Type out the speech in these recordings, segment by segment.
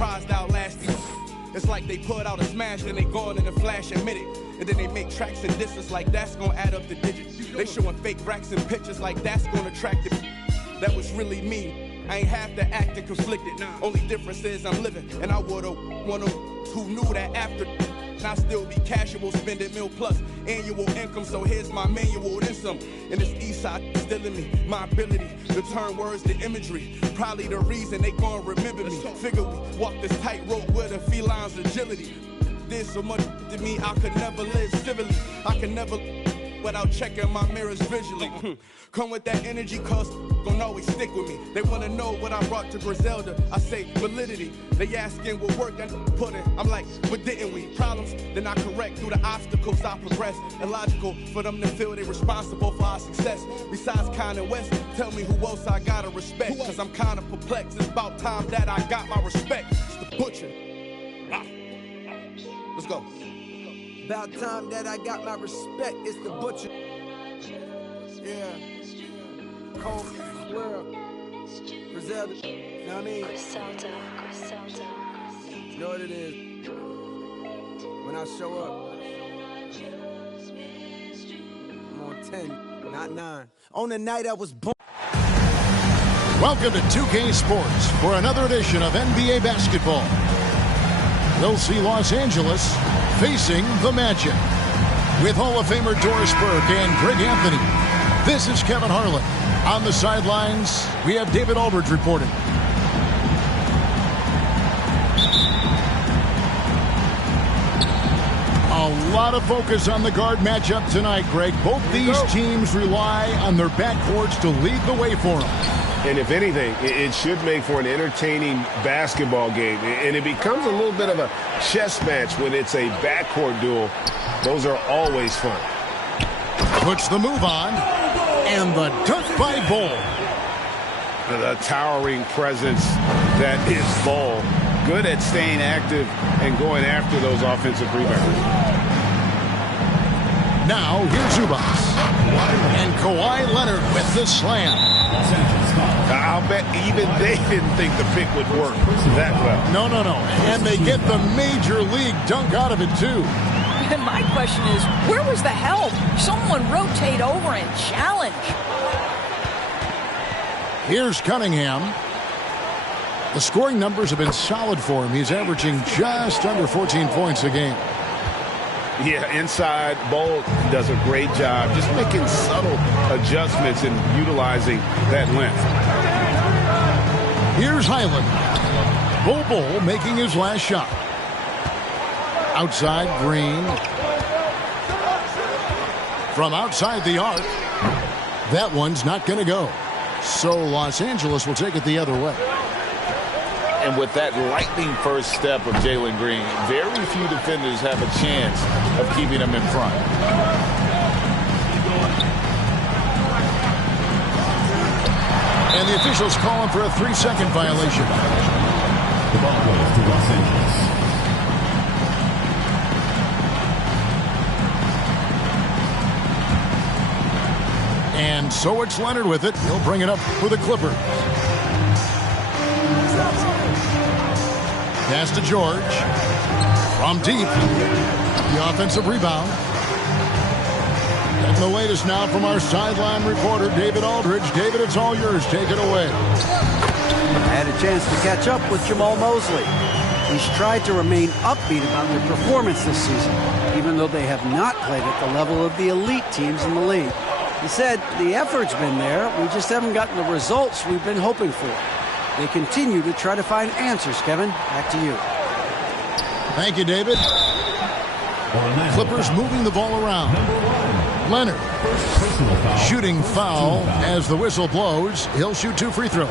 prized out last year. It's like they put out a smash, then they gone in a flash, admit it. And then they make tracks and distance like that's gonna add up the digits. They showing fake racks and pictures like that's gonna attract the. That was really me. I ain't have to act and conflicted. Only difference is I'm living, and I would've one of who knew that after. And I still be casual, spending mil plus annual income. So here's my manual, then some. And this east side still in me, my ability to turn words to imagery. Probably the reason they gon' remember me. Figure we walk this tightrope with a feline's agility. Did so much to me, I could never live civilly. I can never without checking my mirrors visually. Come with that energy, cause gon' always stick with me. They wanna know what I brought to Griselda. I say validity. They asking what work I put in. I'm like, but didn't we? Problems, then I correct through the obstacles I progress. Illogical for them to feel they responsible for our success. Besides Kanye West, tell me who else I gotta respect. Cause I'm kinda perplexed. It's about time that I got my respect. It's the butcher. Let's go. About time that I got my respect. It's the butcher. Yeah. Cold, world. Griselda. You know what I mean? Griselda. You know what it is. When I show up, I'm on 10, not 9. On the night I was born. Welcome to 2K Sports for another edition of NBA basketball. We'll see Los Angeles facing the Magic. With Hall of Famer Doris Burke and Greg Anthony, this is Kevin Harlan. On the sidelines, we have David Aldridge reporting. A lot of focus on the guard matchup tonight, Greg. Both these teams rely on their backcourts to lead the way for them. And if anything, it should make for an entertaining basketball game. And it becomes a little bit of a chess match when it's a backcourt duel. Those are always fun. Puts the move on. And the dunk by Bol. The towering presence that is Bol. Good at staying active and going after those offensive rebounds. Now, here's Zubas. And Kawhi Leonard with the slam. I'll bet even they didn't think the pick would work that well. No. And they get the major league dunk out of it, too. And my question is, where was the help? Someone rotate over and challenge. Here's Cunningham. The scoring numbers have been solid for him. He's averaging just under 14 points a game. Yeah, inside, Bol does a great job just making subtle adjustments and utilizing that length. Here's Highland. Bol making his last shot. Outside, Green. From outside the arc. That one's not going to go. So Los Angeles will take it the other way. And with that lightning first step of Jalen Green, very few defenders have a chance of keeping him in front. And the officials calling for a 3-second violation. The ball goes to Los Angeles. And so it's Leonard with it. He'll bring it up for the Clippers. Pass to George. From deep. The offensive rebound. Getting the latest now from our sideline reporter, David Aldridge. David, it's all yours. Take it away. I had a chance to catch up with Jamal Mosley. He's tried to remain upbeat about their performance this season, even though they have not played at the level of the elite teams in the league. He said the effort's been there, we just haven't gotten the results we've been hoping for. They continue to try to find answers, Kevin. Back to you. Thank you, David. Clippers moving the ball around. Leonard. Shooting foul as the whistle blows. He'll shoot 2 free throws.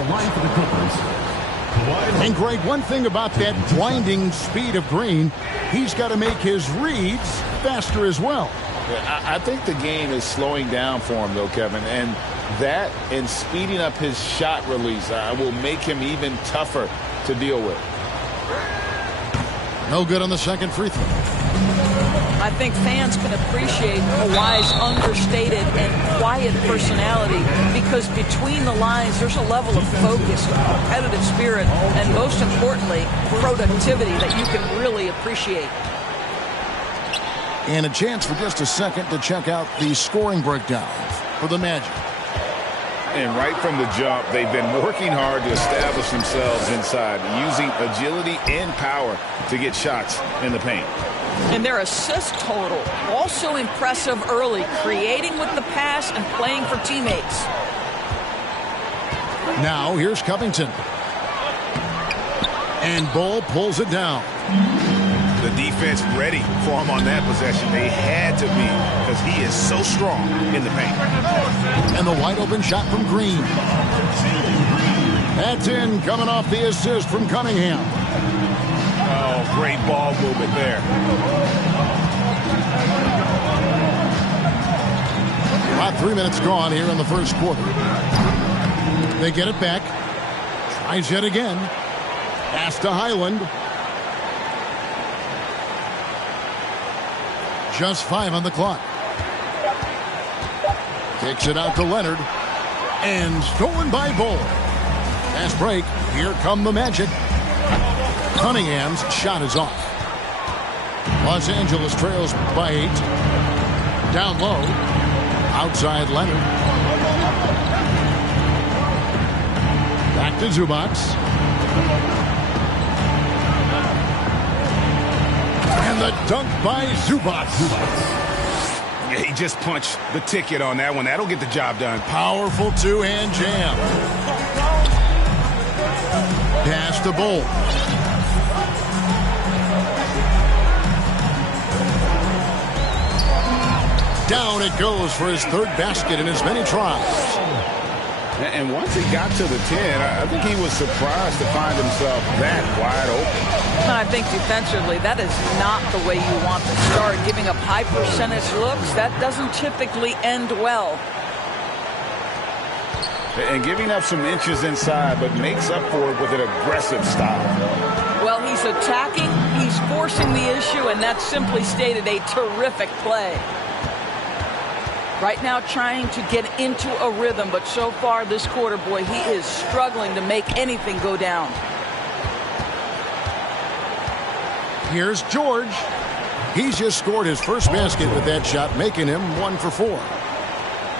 And Greg, one thing about that blinding speed of Green, he's got to make his reads faster as well. I think the game is slowing down for him, though, Kevin. And that and speeding up his shot release will make him even tougher to deal with. No good on the second free throw. I think fans can appreciate Kawhi's understated and quiet personality because between the lines, there's a level of focus, competitive spirit, and most importantly, productivity that you can really appreciate. And a chance for just a second to check out the scoring breakdown for the Magic. And right from the jump, they've been working hard to establish themselves inside, using agility and power to get shots in the paint. And their assist total, also impressive early, creating with the pass and playing for teammates. Now here's Covington. And Bull pulls it down. The defense ready for him on that possession. They had to be because he is so strong in the paint. And the wide open shot from Green. That's in, coming off the assist from Cunningham. Oh, great ball movement there. About 3 minutes gone here in the first quarter. They get it back. Tries yet again. Pass to Highland. Just 5 on the clock. Kicks it out to Leonard. And stolen by Bull. Fast break. Here come the Magic. Cunningham's shot is off. Los Angeles trails by 8. Down low. Outside Leonard. Back to Zubac. And the dunk by Zubac. Yeah, he just punched the ticket on that one. That'll get the job done. Powerful two-hand jam. Pass to Bull. Down it goes for his third basket in as many tries. And once he got to the 10, I think he was surprised to find himself that wide open. I think defensively, that is not the way you want to start. Giving up high percentage looks, that doesn't typically end well. And giving up some inches inside, but makes up for it with an aggressive style. Well, he's attacking, he's forcing the issue, and that's simply stated a terrific play. Right now trying to get into a rhythm, but so far this quarter, boy, he is struggling to make anything go down. Here's George. He's just scored his first basket with that shot, making him 1 for 4.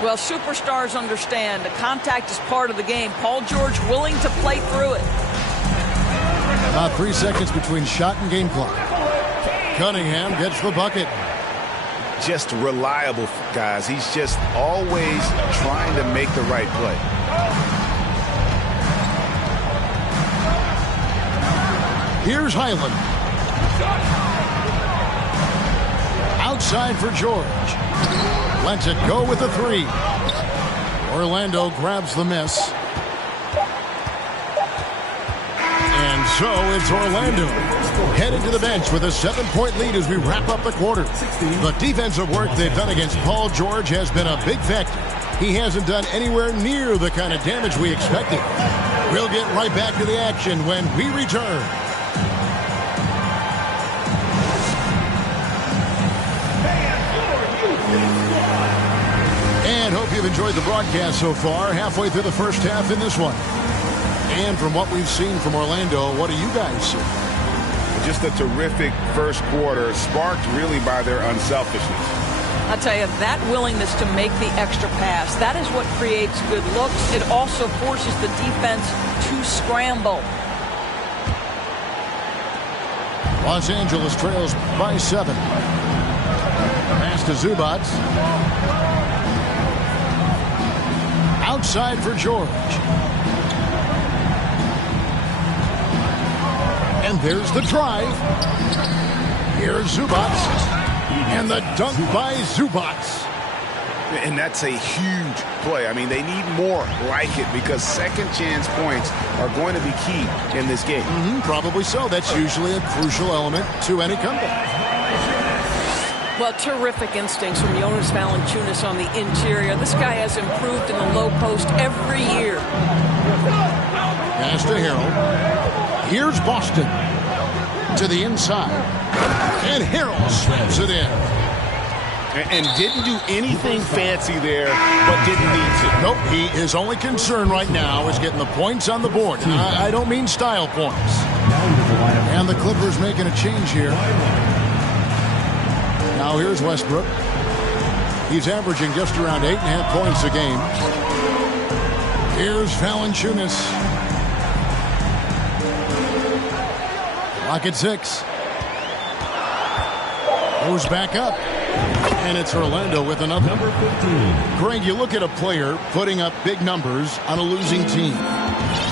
Well, superstars understand the contact is part of the game. Paul George willing to play through it. About 3 seconds between shot and game clock. Cunningham gets the bucket. Just reliable, guys. He's just always trying to make the right play. Here's Highland. Outside for George. Lets it go with a 3. Orlando grabs the miss. And so it's Orlando headed to the bench with a 7-point lead as we wrap up the quarter. The defensive work they've done against Paul George has been a big factor. He hasn't done anywhere near the kind of damage we expected. We'll get right back to the action when we return. And hope you've enjoyed the broadcast so far. Halfway through the first half in this one. And from what we've seen from Orlando, what do you guys see? Just a terrific first quarter, sparked really by their unselfishness. I'll tell you, that willingness to make the extra pass, that is what creates good looks. It also forces the defense to scramble. Los Angeles trails by 7. Pass to Zubac. Outside for George. And there's the drive. Here's Zubac. And the dunk by Zubac. And that's a huge play. I mean, they need more like it because second chance points are going to be key in this game. Probably so. That's usually a crucial element to any comeback. Well, terrific instincts from Jonas Valanciunas on the interior. This guy has improved in the low post every year. Pass to Harrell. Here's Boston. to the inside. And Harrell slaps it in. And didn't do anything fancy there, but didn't need to. Nope, his only concern right now is getting the points on the board. I don't mean style points. And the Clippers making a change here. Now here's Westbrook. He's averaging just around 8.5 points a game. Here's Valanciunas. Lock at 6. Goes back up. And it's Orlando with another. Number 15. Greg, you look at a player putting up big numbers on a losing team.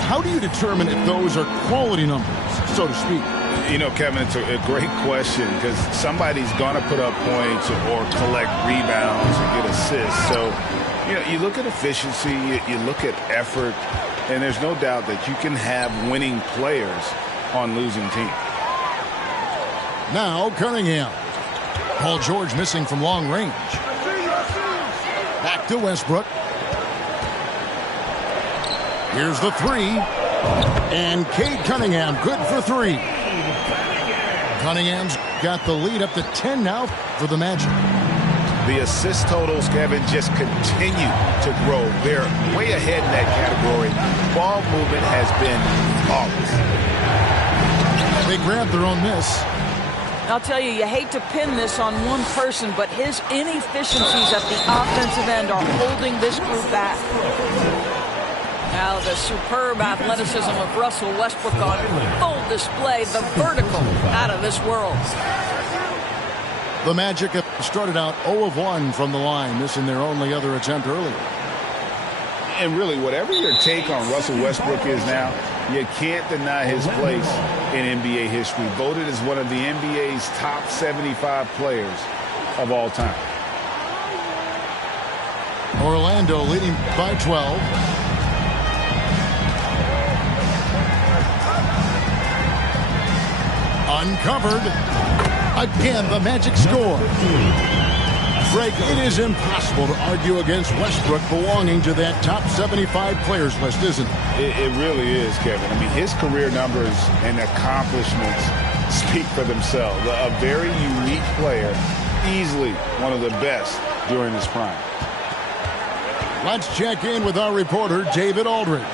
How do you determine if those are quality numbers, so to speak? You know, Kevin, it's a great question because somebody's going to put up points or collect rebounds or get assists. So, you know, you look at efficiency, you look at effort, and there's no doubt that you can have winning players on losing teams. Now Cunningham. Paul George missing from long range. Back to Westbrook. Here's the 3. And Cade Cunningham good for 3. Cunningham's got the lead up to 10 now for the Magic. The assist totals, Kevin, just continue to grow. They're way ahead in that category. Ball movement has been flawless. They grabbed their own miss. I'll tell you, you hate to pin this on one person, but his inefficiencies at the offensive end are holding this group back. Now the superb athleticism of Russell Westbrook on full display, the vertical out of this world. The Magic have started out 0 of 1 from the line, missing their only other attempt earlier. And really, whatever your take on Russell Westbrook is now, you can't deny his place in NBA history. Voted as one of the NBA's top 75 players of all time. Orlando leading by 12. Uncovered. Again, the Magic score. Greg, it is impossible to argue against Westbrook belonging to that top 75 players list, isn't it? It really is, Kevin. I mean, his career numbers and accomplishments speak for themselves. A very unique player, easily one of the best during his prime. Let's check in with our reporter, David Aldridge.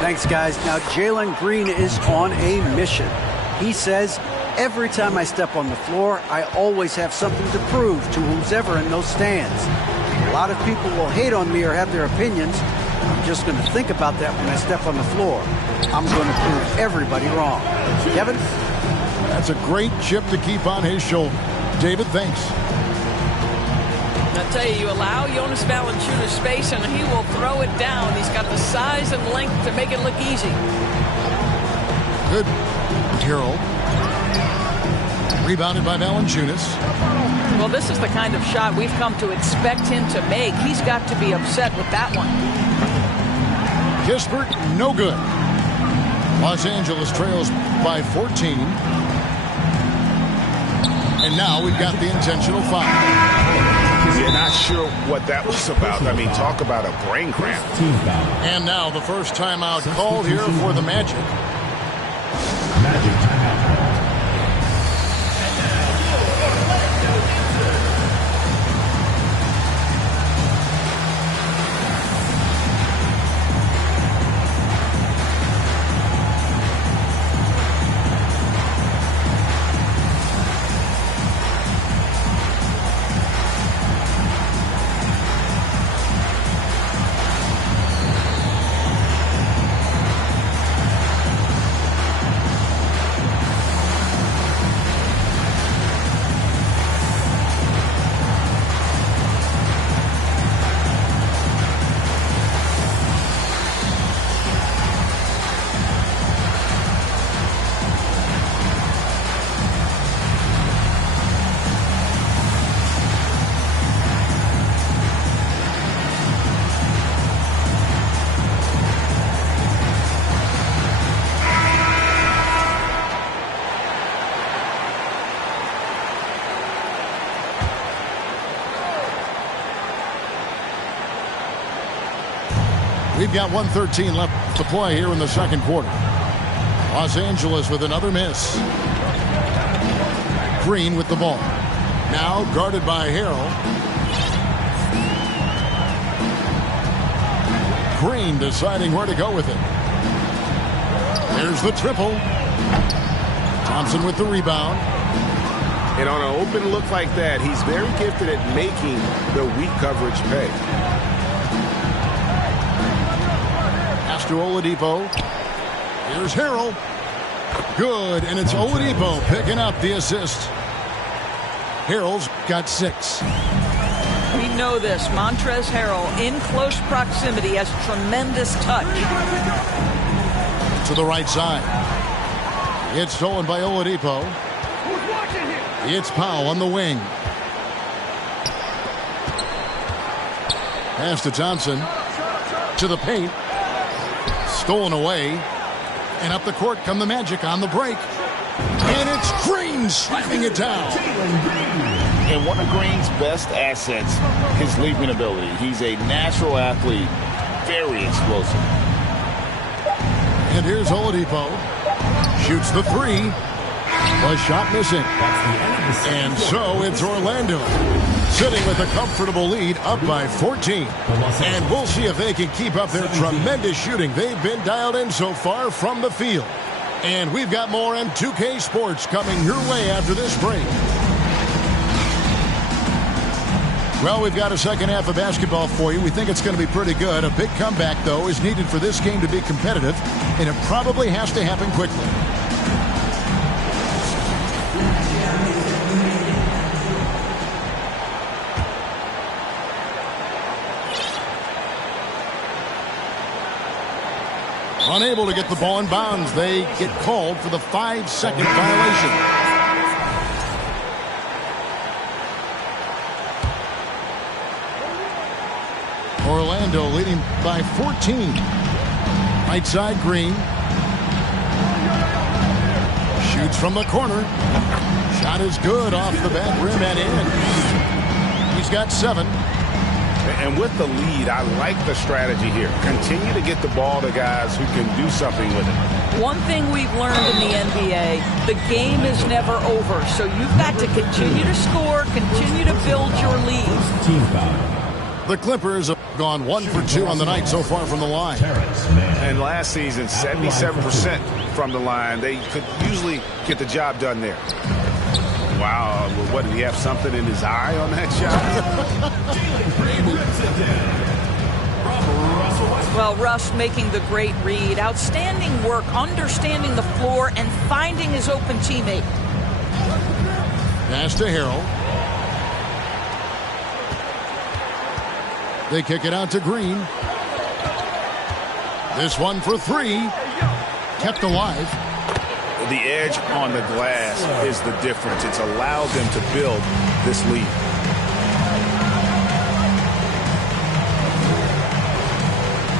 Thanks, guys. Now, Jalen Green is on a mission. He says, every time I step on the floor, I always have something to prove to who's ever in those stands. A lot of people will hate on me or have their opinions. I'm just going to think about that when I step on the floor. I'm going to prove everybody wrong. Kevin? That's a great chip to keep on his shoulder. David, thanks. I tell you, you allow Jonas Valanciunas space and he will throw it down. He's got the size and length to make it look easy. Good. Harrell. Rebounded by Valanciunas. Well, this is the kind of shot we've come to expect him to make. He's got to be upset with that one. Kispert, no good. Los Angeles trails by 14. And now we've got the intentional foul. You're not sure what that was about. I mean, talk about a brain cramp. And now the first timeout called here for the Magic. Magic timeout. We've got 1:13 left to play here in the second quarter. Los Angeles with another miss. Green with the ball. Now guarded by Harrell. Green deciding where to go with it. There's the triple. Thompson with the rebound. And on an open look like that, he's very gifted at making the weak coverage pay. Pass to Oladipo. Here's Harrell. Good, and it's Oladipo picking up the assist. Harrell's got 6. We know this. Montrezl Harrell in close proximity has tremendous touch. To the right side. It's stolen by Oladipo. It's Powell on the wing. Pass to Thompson. To the paint. Stolen away. And up the court come the Magic on the break. And it's Green slamming it down. And one of Green's best assets, his leaping ability. He's a natural athlete, very explosive. And here's Oladipo. Shoots the 3. A shot missing. And so it's Orlando sitting with a comfortable lead, up by 14. And we'll see if they can keep up their tremendous shooting. They've been dialed in so far from the field. And we've got more on 2K Sports coming your way after this break. Well, we've got a second half of basketball for you. We think it's going to be pretty good. A big comeback, though, is needed for this game to be competitive, and it probably has to happen quickly. Unable to get the ball in bounds. They get called for the 5-second violation. Orlando leading by 14. Right side, Green. Shoots from the corner. Shot is good off the back rim and in. He's got 7. And with the lead, I like the strategy here. Continue to get the ball to guys who can do something with it. One thing we've learned in the NBA, the game is never over. So you've got to continue to score, continue to build your lead. Team foul. The Clippers have gone 1 for 2 on the night so far from the line. And last season, 77% from the line. They could usually get the job done there. Wow, what, did he have something in his eye on that shot? Well, Russ making the great read. Outstanding work, understanding the floor, and finding his open teammate. Pass to Harrell. They kick it out to Green. This one for 3. Kept alive. The edge on the glass is the difference. It's allowed them to build this lead.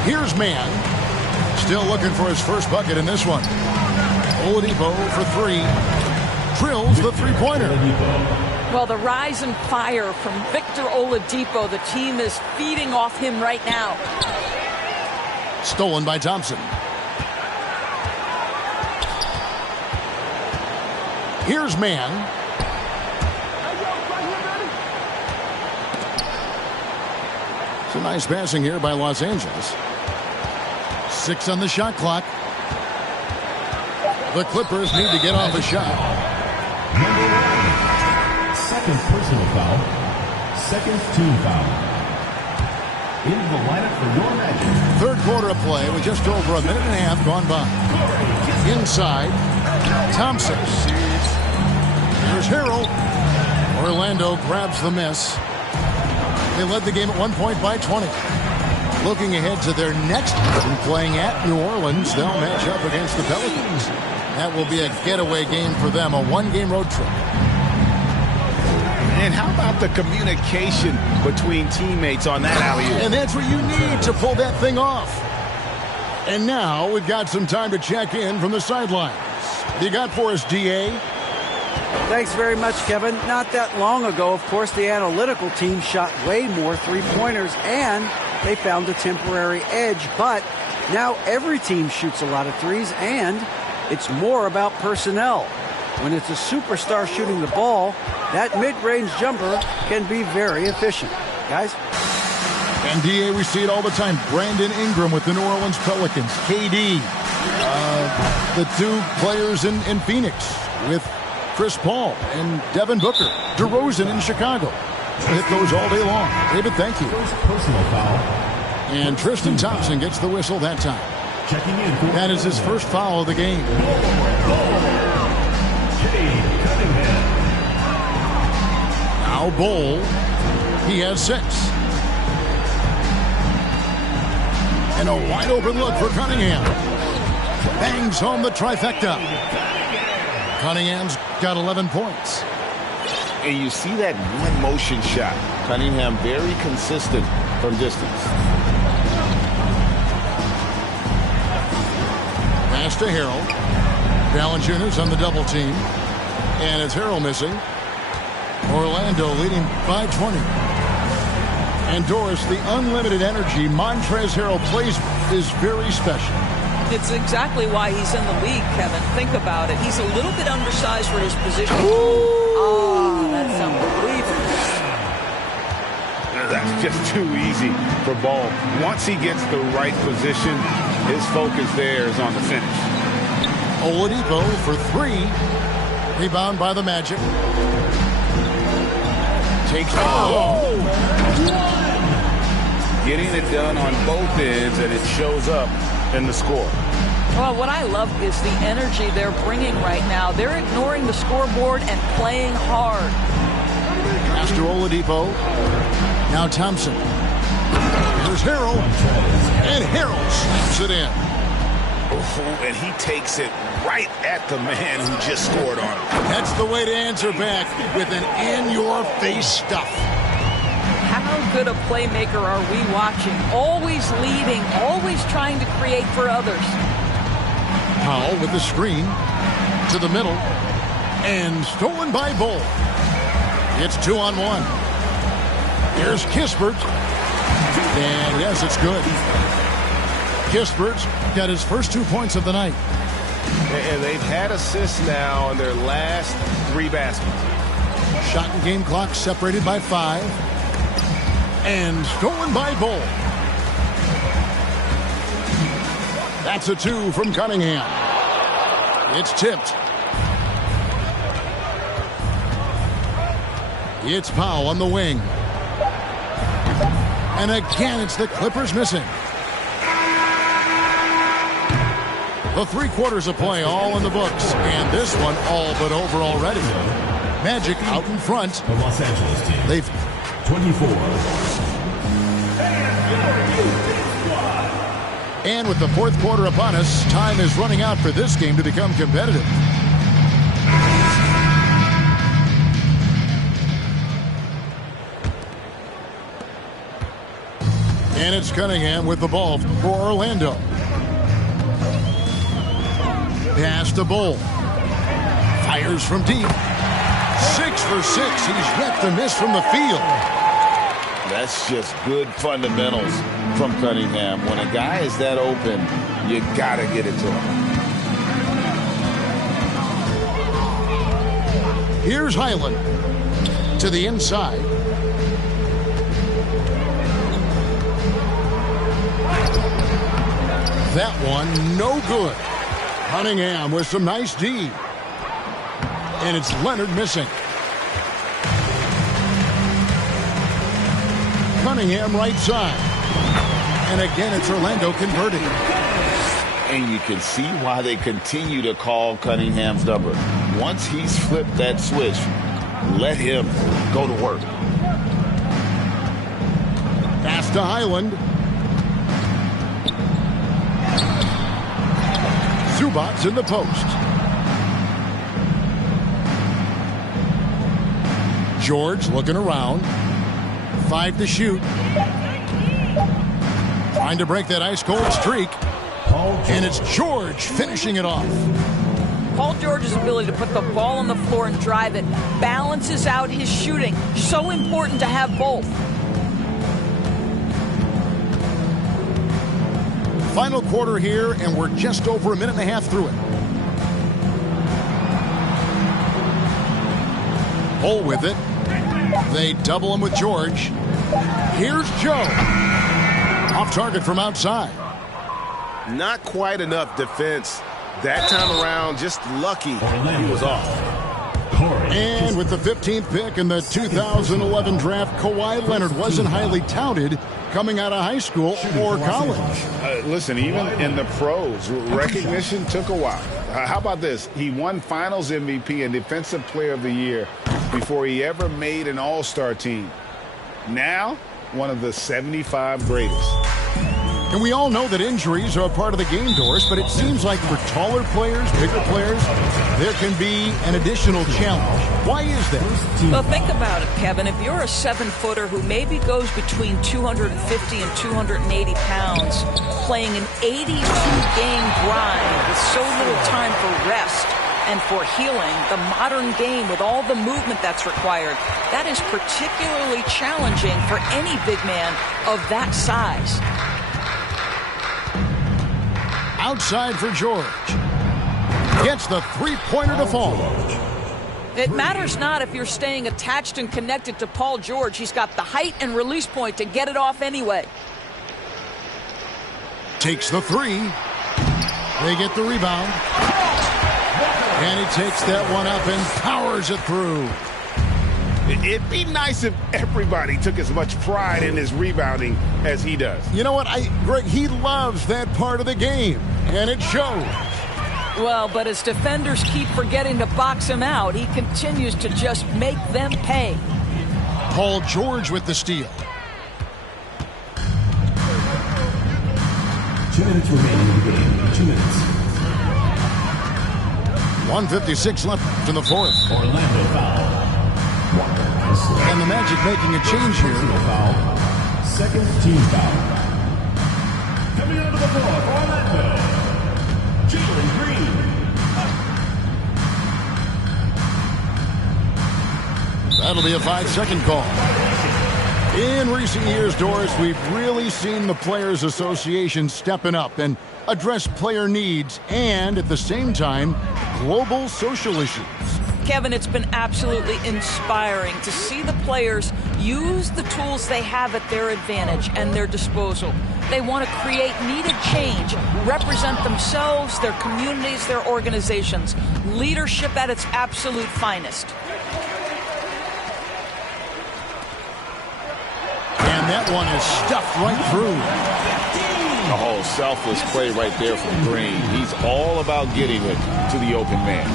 Here's Mann. Still looking for his first bucket in this one. Oladipo for 3. Drills the three-pointer. Well, the rise and fire from Victor Oladipo, the team is feeding off him right now. Stolen by Thompson. Here's Mann. Some nice passing here by Los Angeles. 6 on the shot clock. The Clippers need to get off a shot. Second personal foul. Second team foul. In the lineup for your Magic. Third quarter of play with just over a minute and a half gone by. Inside, Thompson. There's Harrell. Orlando grabs the miss. They led the game at 1 point by 20. Looking ahead to their next game, playing at New Orleans, they'll match up against the Pelicans. That will be a getaway game for them, a 1-game road trip. And how about the communication between teammates on that alley-oop? And that's what you need to pull that thing off. And now we've got some time to check in from the sidelines. You got for us, DA? Thanks very much, Kevin. Not that long ago, of course, the analytical team shot way more three-pointers, and they found a temporary edge. But now every team shoots a lot of threes, and It's more about personnel. When it's a superstar shooting the ball, that mid-range jumper can be very efficient. Guys? NBA, we see it all the time. Brandon Ingram with the New Orleans Pelicans. KD. The two players in Phoenix with Chris Paul and Devin Booker. DeRozan in Chicago. It goes all day long. David, thank you. Personal foul. And Tristan Thompson gets the whistle that time. Checking in for That is his first foul of the game. Now Bol. He has 6. And a wide open look for Cunningham. Bangs home the trifecta. Cunningham's got 11 points. And you see that one motion shot. Cunningham very consistent from distance. Pass to Harrell. Valanciunas on the double team. And it's Harrell missing. Orlando leading by 20. And Doris, the unlimited energy Montrezl Harrell plays is very special. It's exactly why he's in the league, Kevin. Think about it. He's a little bit undersized for his position. That's unbelievable. That's just too easy for Ball. Once he gets the right position, his focus there is on the finish. Oladipo for 3. Rebound by the Magic. Takes getting it done on both ends, and it shows up in the score. Well, what I love is the energy they're bringing right now. They're ignoring the scoreboard and playing hard. Pass to Oladipo. Now Thompson. Here's Harrell. And Harrell slaps it in. Oh, and he takes it right at the man who just scored on him. That's the way to answer back with an in-your-face stuff. How good a playmaker are we watching? Always leading, always trying to create for others. Powell with the screen to the middle. And stolen by Bol. It's 2-on-1. Here's Kispert. And yes, it's good. Kispert's got his first 2 points of the night. And they've had assists now in their last 3 baskets. Shot and game clock separated by 5. And stolen by Bol. That's a 2 from Cunningham. It's tipped. It's Powell on the wing. And again, it's the Clippers missing. The 3 quarters of play all in the books. And this one all but over already. Magic out in front. The Los Angeles team. They've 24. And with the 4th quarter upon us, time is running out for this game to become competitive. And it's Cunningham with the ball for Orlando. Pass to Bol. Fires from deep. 6 for 6. He's yet to miss from the field. That's just good fundamentals from Cunningham. When a guy is that open, you got to get it to him. Here's Highland to the inside. That one, no good. Cunningham with some nice D. And it's Leonard missing. Cunningham right side. And again, it's Orlando converting. And you can see why they continue to call Cunningham's number. Once he's flipped that switch, let him go to work. Pass to Highland. Zubac's in the post. George looking around. 5 to shoot. Trying to break that ice-cold streak. And it's George finishing it off. Paul George's ability to put the ball on the floor and drive it balances out his shooting. So important to have both. Final quarter here, and we're just over a minute and a half through it. Cole with it. They double him with George. Here's Joe. Off target from outside. Not quite enough defense that time around. Just lucky he was off. And with the 15th pick in the 2011 draft, Kawhi Leonard wasn't highly touted coming out of high school or college. Listen, even in the pros, recognition took a while. How about this? He won Finals MVP and Defensive Player of the Year before he ever made an All-Star team. Now, one of the 75 greatest. And we all know that injuries are a part of the game, Doris, but it seems like for taller players, bigger players, there can be an additional challenge. Why is that? Well, think about it, Kevin. If you're a 7-footer who maybe goes between 250 and 280 pounds, playing an 82-game grind with so little time for rest and for healing, the modern game with all the movement that's required, that is particularly challenging for any big man of that size. Outside for George. Gets the three-pointer to fall. It matters not if you're staying attached and connected to Paul George. He's got the height and release point to get it off anyway. Takes the three. They get the rebound. And he takes that one up and powers it through. It'd be nice if everybody took as much pride in his rebounding as he does. You know what, Greg, he loves that part of the game, and it shows. Well, but as defenders keep forgetting to box him out, he continues to just make them pay. Paul George with the steal. 2 minutes remaining in the game. 2 minutes. 1:56 left in the fourth. Orlando foul. And the Magic making a change here. Foul. Second team foul. Coming onto the floor for Orlando, Jalen Green. That'll be a 5-second call. In recent years, Doris, we've really seen the Players Association stepping up and address player needs and, at the same time, global social issues. Kevin, it's been absolutely inspiring to see the players use the tools they have at their advantage and their disposal. They want to create needed change, represent themselves, their communities, their organizations. Leadership at its absolute finest. And that one is stuffed right through. The whole selfless play right there from Green. He's all about getting it to the open man.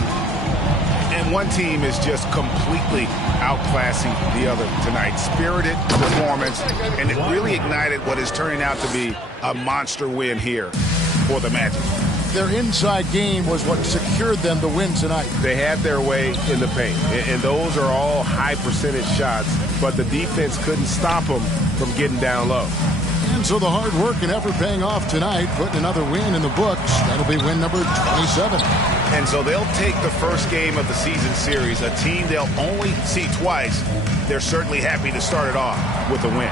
And one team is just completely outclassing the other tonight. Spirited performance, and it really ignited what is turning out to be a monster win here for the Magic. Their inside game was what secured them the win tonight. They had their way in the paint, and those are all high percentage shots, but the defense couldn't stop them from getting down low. And so the hard work and effort paying off tonight, putting another win in the books. That'll be win number 27. And so they'll take the first game of the season series, a team they'll only see twice. They're certainly happy to start it off with a win.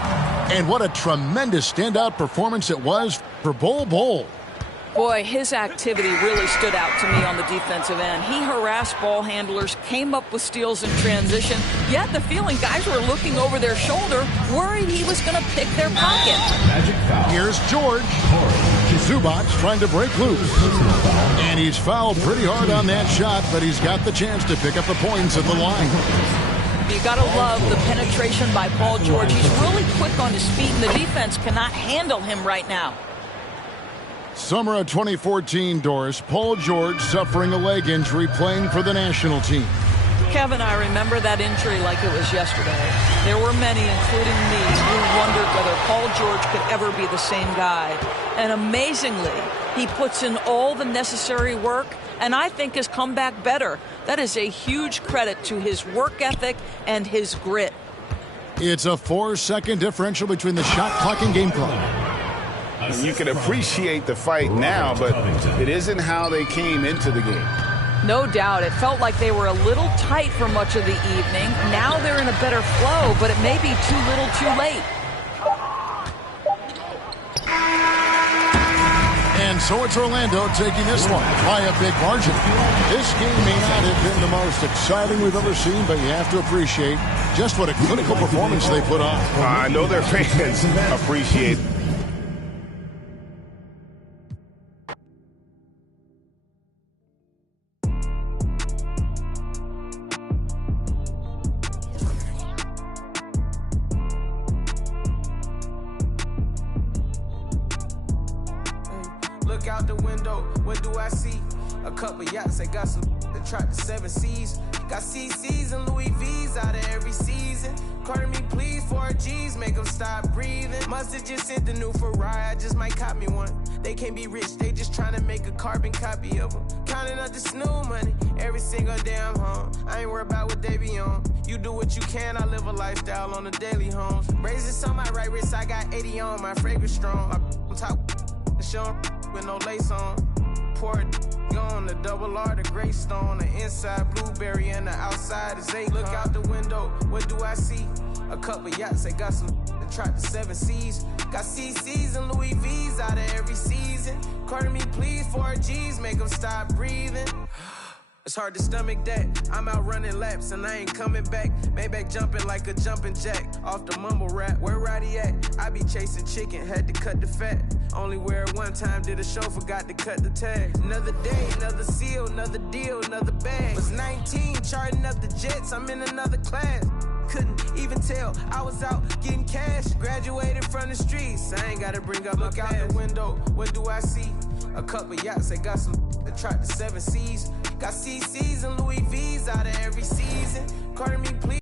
And what a tremendous standout performance it was for Bol. Boy, his activity really stood out to me on the defensive end. He harassed ball handlers, came up with steals in transition. You had the feeling guys were looking over their shoulder, worried he was going to pick their pocket. Here's George. Zubac trying to break loose. And he's fouled pretty hard on that shot, but he's got the chance to pick up the points at the line. You got to love the penetration by Paul George. He's really quick on his feet, and the defense cannot handle him right now. Summer of 2014, Doris, Paul George suffering a leg injury playing for the national team. Kevin, I remember that injury like it was yesterday. There were many, including me, who wondered whether Paul George could ever be the same guy. And amazingly, he puts in all the necessary work and I think has come back better. That is a huge credit to his work ethic and his grit. It's a 4-second differential between the shot clock and game clock. And you can appreciate the fight now, but it isn't how they came into the game. No doubt. It felt like they were a little tight for much of the evening. Now they're in a better flow, but it may be too little too late. And And so it's Orlando taking this one by a big margin. This game may not have been the most exciting we've ever seen, but you have to appreciate just what a clinical performance they put on. I know their fans appreciate it. Look out the window, what do I see? A couple yachts, I got some that tried the 7 C's. Got CC's and Louis V's out of every season. Carter me please, 4 G's, make them stop breathing. Must've just sent the new Ferrari, I just might cop me one. They can't be rich, they just trying to make a carbon copy of them. Counting up the snoo money, every single day I'm home. I ain't worried about what they be on. You do what you can, I live a lifestyle on the daily homes. Braces on my right wrist, I got 80 on, my fragrance strong. My top show with no lace on. Pour it on the double R, the gray stone, the inside blueberry and the outside is 8. Look out the window, what do I see? A couple yachts, they got some that tried the 7 C's. Got CC's and Louis V's out of every season. Carter me please, 4 G's, make them stop breathing. It's hard to stomach that. I'm out running laps and I ain't coming back. Maybach jumping like a jumping jack off the mumble rap. Where Roddy at? I be chasing chicken, had to cut the fat. Only wear it one time, did a show, forgot to cut the tag. Another day, another seal, another deal, another bag. Was 19, charting up the jets, I'm in another class. Couldn't even tell I was out getting cash. Graduated from the streets, I ain't gotta bring up my past. Look out the window, what do I see? A couple yachts, they got some that tried the 7 C's. Got CC's and Louis V's out of every season. Carter me please.